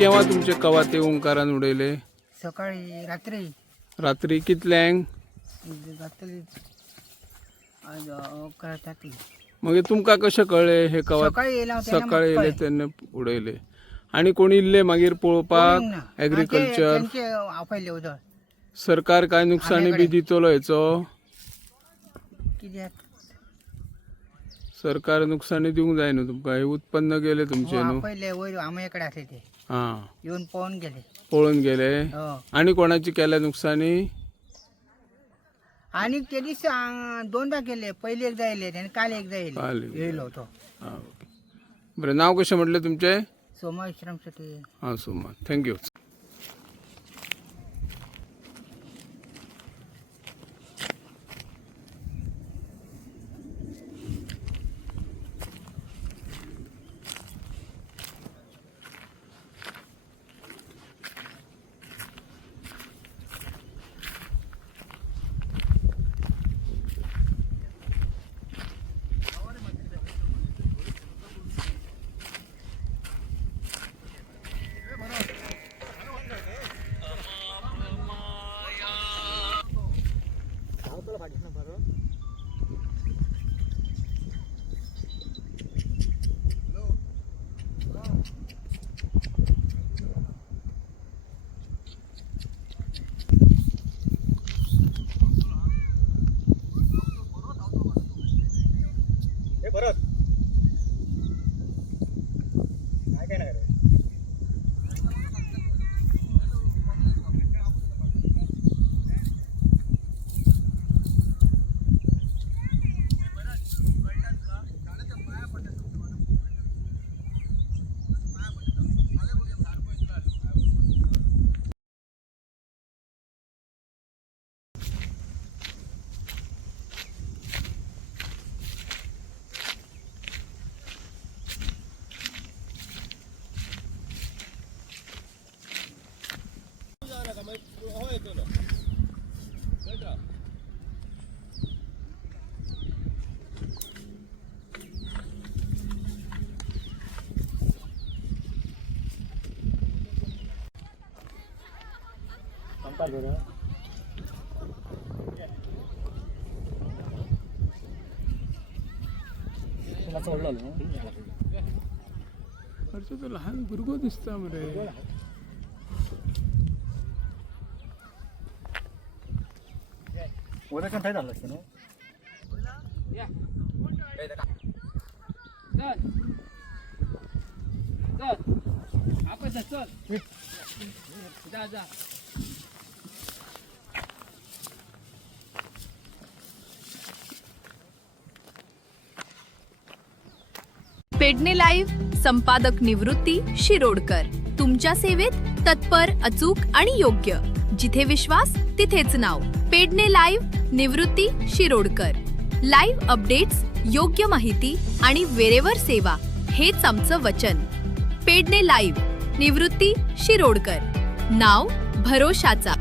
केव्हा तुमचे कवाते ओंकारान उडयले? सकाळी रात्री रात्री कितल्यांक? रात्री आज अकरा जाती. मग तुमका कशें कळले हे कवात? सकाळी येयला हांव तेन्ना सकाळी म्हाका येले कळ्ळें. तेन्ना उडयले. आणि कोणी इल्ले मागीर पळोवपाक? कोणीक ना. एग्रीकल्चर तेंचे आपयले उदळ सरकार काय नुकसानी बी दितलो हेचो? कित्याक सरकार नुकसानी दिवंक जाय न्हू तुमकां? हे उत्पन्न गेले तुमचे न्हू? आपयले वयर आमये कडेन आसले ते हां, येवन पळोवन गेले. पळून गेले. हो. आणि कोणाची केल्या नुकसानी? आनी ते दीस दोनदा केले. पयली एकदा येयले आनी काल एकदा काल येयले येयलो तो हां, ओके. बरें, नाव कशें म्हटलें तुमचें? सोमा विश्राम शेट्टी. हां, सोमा. थँक्यू. खर्च तो लहान भुरगो दिसता मरे. उदकान थंय जाल्लो न्हू. पेडणे लाईव्ह संपादक निवृत्ती शिरोडकर. तुमच्या सेवेत तत्पर, अचूक आणि योग्य. जिथे विश्वास तिथेच नाव. पेडणे लाईव्ह निवृत्ती शिरोडकर. लाईव्ह अपडेट्स, योग्य माहिती आणि वेळेवर सेवा हेच आमचं वचन. पेडणे लाईव्ह निवृत्ती शिरोडकर. नाव भरोशाचा.